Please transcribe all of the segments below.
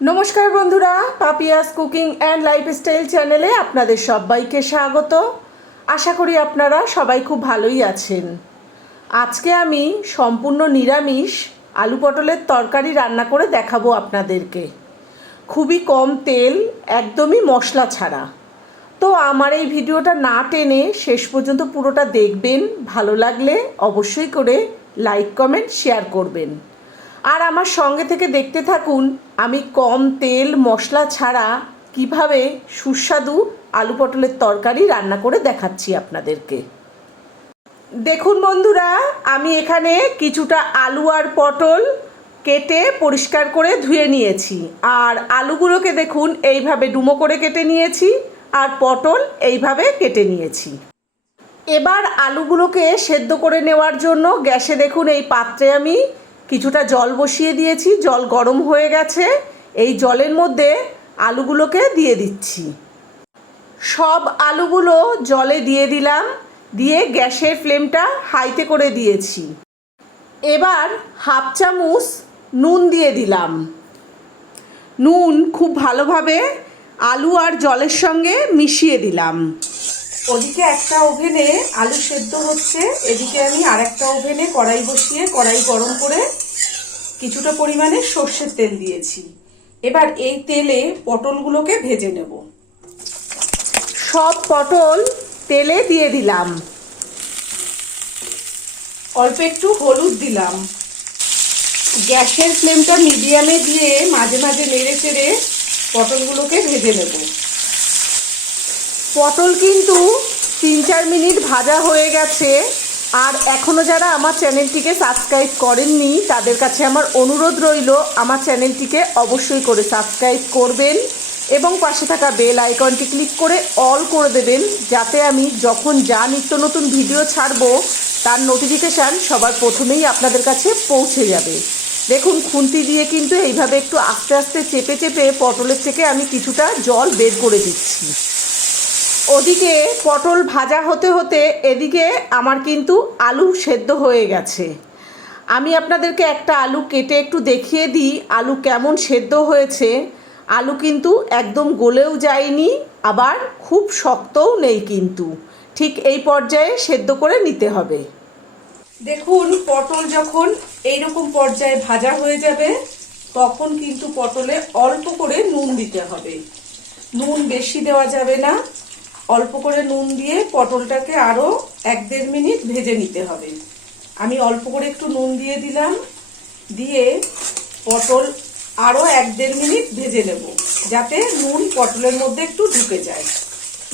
নমস্কার বন্ধুরা, Papiya's cooking and lifestyle চ্যানেলে আপনাদের সবাইকে স্বাগত। আশা করি আপনারা সবাই খুব ভালোই আছেন। আজকে আমি সম্পূর্ণ নিরামিষ আলু পটলের তরকারি রান্না করে দেখাবো আপনাদেরকে। খুবই কম তেল, একদমই মশলা ছাড়া। তো আমার এই ভিডিওটা না টেনে শেষ পর্যন্ত পুরোটা দেখবেন। ভালো লাগলে অবশ্যই করে লাইক কমেন্ট শেয়ার করবেন। আর আমার সঙ্গে থেকে দেখতে থাকুন আমি কম তেল মশলা ছাড়া কিভাবে সুস্বাদু আলু পটলের তরকারি রান্না করে দেখাচ্ছি আপনাদেরকে। দেখুন বন্ধুরা, আমি এখানে কিছুটা আলু আর পটল কেটে পরিষ্কার করে ধুয়ে নিয়েছি। আর আলুগুলোকে দেখুন এইভাবে ডুমো করে কেটে নিয়েছি, আর পটল এইভাবে কেটে নিয়েছি। এবার আলুগুলোকে সেদ্ধ করে নেওয়ার জন্য গ্যাসে দেখুন এই পাত্রে আমি কিছুটা জল বসিয়ে দিয়েছি। জল গরম হয়ে গেছে। এই জলের মধ্যে আলুগুলোকে দিয়ে দিচ্ছি। সব আলুগুলো জলে দিয়ে দিলাম, দিয়ে গ্যাসের ফ্লেমটা হাইতে করে দিয়েছি। এবার হাফ চামচ নুন দিয়ে দিলাম। নুন খুব ভালোভাবে আলু আর জলের সঙ্গে মিশিয়ে দিলাম। ওদিকে একটা ওভেনে আলু সেদ্ধ হচ্ছে, এদিকে আমি আরেকটা ওভেনে কড়াই বসিয়ে কড়াই গরম করে কিছুটা পরিমাণে সর্ষের তেল দিয়েছি। এবার এই তেলে পটলগুলোকে ভেজে নেব। সব পটল তেলে দিয়ে দিলাম। অল্প একটু হলুদ দিলাম। গ্যাসের ফ্লেমটা মিডিয়ামে দিয়ে মাঝে মাঝে নেড়ে চেড়ে পটলগুলোকে ভেজে নেব। পটল কিন্তু 3-4 মিনিট ভাজা হয়ে গেছে। আর এখনও যারা আমার চ্যানেলটিকে সাবস্ক্রাইব করেননি তাদের কাছে আমার অনুরোধ রইল আমার চ্যানেলটিকে অবশ্যই করে সাবস্ক্রাইব করবেন এবং পাশে থাকা বেল আইকনটি ক্লিক করে অল করে দেবেন, যাতে আমি যখন যা নিত্য নতুন ভিডিও ছাড়বো তার নোটিফিকেশান সবার প্রথমেই আপনাদের কাছে পৌঁছে যাবে। দেখুন খুন্তি দিয়ে কিন্তু এইভাবে একটু আস্তে আস্তে চেপে চেপে পটলের থেকে আমি কিছুটা জল বের করে দিচ্ছি। ওদিকে পটল ভাজা হতে হতে এদিকে আমার কিন্তু আলু সেদ্ধ হয়ে গেছে। আমি আপনাদেরকে একটা আলু কেটে একটু দেখিয়ে দিই আলু কেমন সেদ্ধ হয়েছে। আলু কিন্তু একদম গলেও যায়নি, আবার খুব শক্তও নেই, কিন্তু ঠিক এই পর্যায়ে সেদ্ধ করে নিতে হবে। দেখুন পটল যখন এইরকম পর্যায়ে ভাজা হয়ে যাবে তখন কিন্তু পটলে অল্প করে নুন দিতে হবে। নুন বেশি দেওয়া যাবে না, অল্প করে নুন দিয়ে পটলটাকে আরো 1-1.5 মিনিট ভেজে নিতে হবে। আমি অল্প করে একটু নুন দিয়ে দিলাম, দিয়ে পটল আরো 1-1.5 মিনিট ভেজে নেব, যাতে নুন পটলের মধ্যে একটু ঢুকে যায়।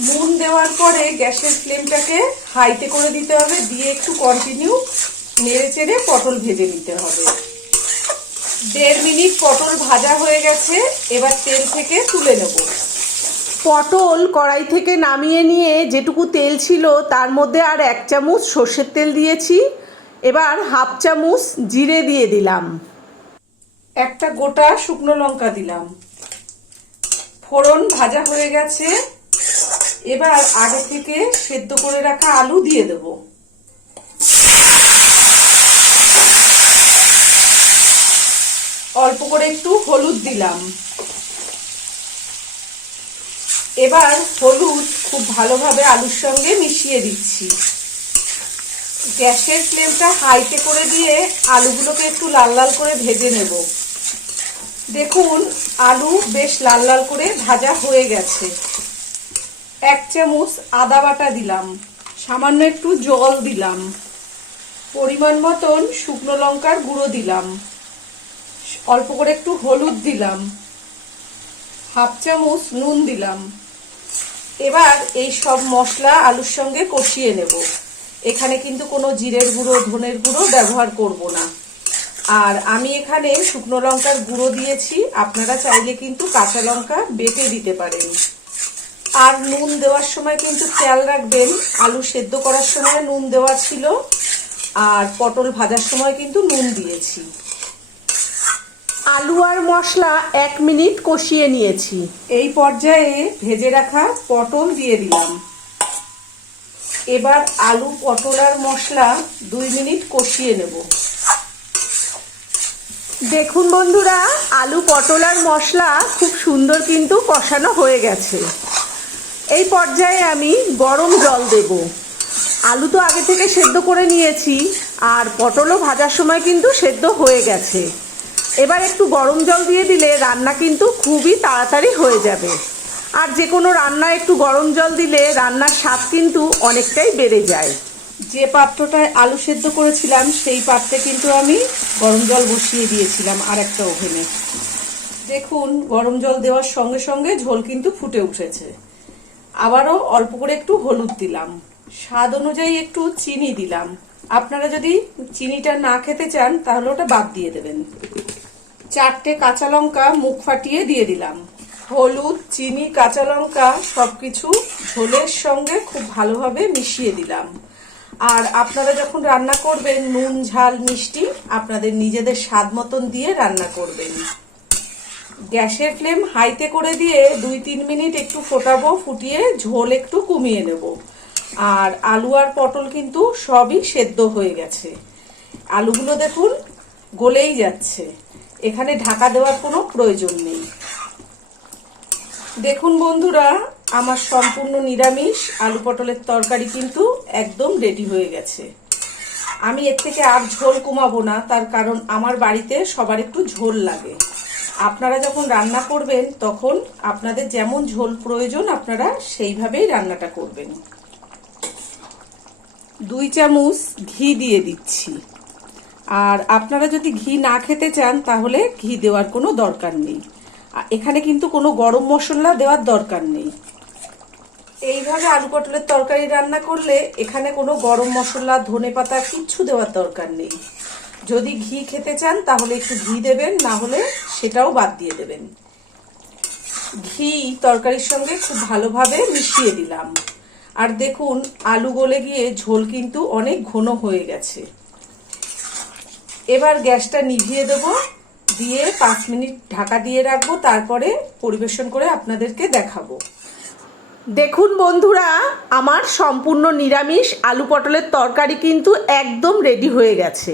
নুন দেওয়ার পরে গ্যাসের ফ্লেমটাকে হাইতে করে দিতে হবে, দিয়ে একটু কন্টিনিউ নেড়ে চেড়ে পটল ভেজে নিতে হবে। 1.5 মিনিট পটল ভাজা হয়ে গেছে, এবার তেল থেকে তুলে নেব। পটল কড়াই থেকে নামিয়ে নিয়ে যেটুকু তেল ছিল তার মধ্যে আর 1 চামচ সর্ষের তেল দিয়েছি। এবার হাফ চামচ জিরে দিয়ে দিলাম। একটা গোটা শুকনো লঙ্কা দিলাম। ফোড়ন ভাজা হয়ে গেছে। এবার আগে থেকে সেদ্ধ করে রাখা আলু দিয়ে দেব। অল্প করে একটু হলুদ দিলাম। এবার হলুদ খুব ভালোভাবে আলুর সঙ্গে মিশিয়ে দিচ্ছি। গ্যাসের ফ্লেমটা হাইতে করে দিয়ে আলুগুলোকে একটু লাল লাল করে ভেজে নেব। দেখুন আলু বেশ লাল লাল করে ভাজা হয়ে গেছে। 1 চামচ আদা বাটা দিলাম, সামান্য একটু জল দিলাম, পরিমাণ মতন শুকনো লঙ্কার গুঁড়ো দিলাম, অল্প করে একটু হলুদ দিলাম, হাফ চামচ নুন দিলাম। এবার এই সব মশলা আলুর সঙ্গে কষিয়ে নেব। এখানে কিন্তু কোনো জিরের গুঁড়ো ধনের গুঁড়ো ব্যবহার করব না। আর আমি এখানে শুকনো লঙ্কার গুঁড়ো দিয়েছি, আপনারা চাইলে কিন্তু কাঁচা লঙ্কা বেটে দিতে পারেন। আর নুন দেওয়ার সময় কিন্তু খেয়াল রাখবেন, আলু সেদ্ধ করার সময় নুন দেওয়া ছিল আর পটল ভাজার সময় কিন্তু নুন দিয়েছি। আলু আর মশলা 1 মিনিট কষিয়ে নিয়েছি। এই পর্যায়ে ভেজে রাখা পটল দিয়ে দিলাম। এবার আলু পটল আর মশলা 2 মিনিট কষিয়ে নেব। দেখুন বন্ধুরা, আলু পটল আর মশলা খুব সুন্দর কিন্তু কষানো হয়ে গেছে। এই পর্যায়ে আমি গরম জল দেব। আলু তো আগে থেকে সেদ্ধ করে নিয়েছি, আর পটলও ভাজার সময় কিন্তু সেদ্ধ হয়ে গেছে। এবার একটু গরম জল দিয়ে দিলে রান্না কিন্তু খুবই তাড়াতাড়ি হয়ে যাবে। আর যে কোনো রান্নায় একটু গরম জল দিলে রান্নার স্বাদ কিন্তু অনেকটাই বেড়ে যায়। যে পাত্রটায় আলু সেদ্ধ করেছিলাম সেই পাত্রে কিন্তু আমি গরম জল বসিয়ে দিয়েছিলাম আর একটা ওভেনে। দেখুন, গরম জল দেওয়ার সঙ্গে সঙ্গে ঝোল কিন্তু ফুটে উঠেছে। আবারও অল্প করে একটু হলুদ দিলাম, স্বাদ অনুযায়ী একটু চিনি দিলাম। আপনারা যদি চিনিটা না খেতে চান তাহলে ওটা বাদ দিয়ে দেবেন। 4টে কাঁচা লঙ্কা মুখ ফাটিয়ে দিয়ে দিলাম। হলুদ, চিনি, কাঁচা লঙ্কা সবকিছু ঝোলের সঙ্গে খুব ভালোভাবে মিশিয়ে দিলাম। আর আপনারা যখন রান্না করবেন নুন, ঝাল, মিষ্টি আপনাদের নিজেদের স্বাদ মতন দিয়ে রান্না করবেন। গ্যাসের ফ্লেম হাইতে করে দিয়ে 2-3 মিনিট একটু ফোটাবো, ফুটিয়ে ঝোল একটু কমিয়ে নেব। আর আলু আর পটল কিন্তু সবই সেদ্ধ হয়ে গেছে। আলুগুলো দেখুন গলেই যাচ্ছে, এখানে ঢাকা দেওয়ার কোনো প্রয়োজন নেই। দেখুন বন্ধুরা, আমার সম্পূর্ণ নিরামিষ আলু পটলের তরকারি কিন্তু একদম রেডি হয়ে গেছে। আমি এর থেকে আর ঝোল কমাবো না, তার কারণ আমার বাড়িতে সবার একটু ঝোল লাগে। আপনারা যখন রান্না করবেন তখন আপনাদের যেমন ঝোল প্রয়োজন আপনারা সেইভাবেই রান্নাটা করবেন। 2 চামচ ঘি দিয়ে দিচ্ছি। আর আপনারা যদি ঘি না খেতে চান তাহলে ঘি দেওয়ার কোনো দরকার নেই। এখানে কিন্তু কোনো গরম মশলা দেওয়ার দরকার নেই। এইভাবে আলু পটলের তরকারি রান্না করলে এখানে কোনো গরম মশলা, ধনেপাতা কিচ্ছু দেওয়ার দরকার নেই। যদি ঘি খেতে চান তাহলে একটু ঘি দেবেন, না হলে সেটাও বাদ দিয়ে দেবেন। ঘি তরকারির সঙ্গে খুব ভালোভাবে মিশিয়ে দিলাম। আর দেখুন আলু গলে গিয়ে ঝোল কিন্তু অনেক ঘন হয়ে গেছে। এবার গ্যাসটা নিভিয়ে দেব, দিয়ে 5 মিনিট ঢাকা দিয়ে রাখবো, তারপরে পরিবেশন করে আপনাদেরকে দেখাবো। দেখুন বন্ধুরা, আমার সম্পূর্ণ নিরামিষ আলু পটলের তরকারি কিন্তু একদম রেডি হয়ে গেছে।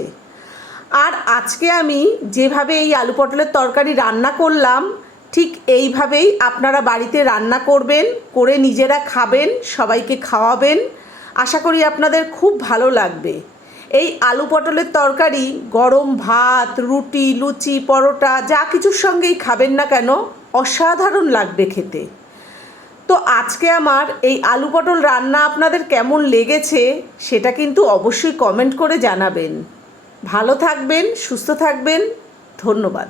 আর আজকে আমি যেভাবে এই আলু পটলের তরকারি রান্না করলাম ঠিক এইভাবেই আপনারা বাড়িতে রান্না করবেন, করে নিজেরা খাবেন, সবাইকে খাওয়াবেন। আশা করি আপনাদের খুব ভালো লাগবে। এই আলু পটলের তরকারি গরম ভাত, রুটি, লুচি, পরোটা যা কিছুর সঙ্গেই খাবেন না কেন অসাধারণ লাগবে খেতে। তো আজকে আমার এই আলু পটল রান্না আপনাদের কেমন লেগেছে সেটা কিন্তু অবশ্যই কমেন্ট করে জানাবেন। ভালো থাকবেন, সুস্থ থাকবেন। ধন্যবাদ।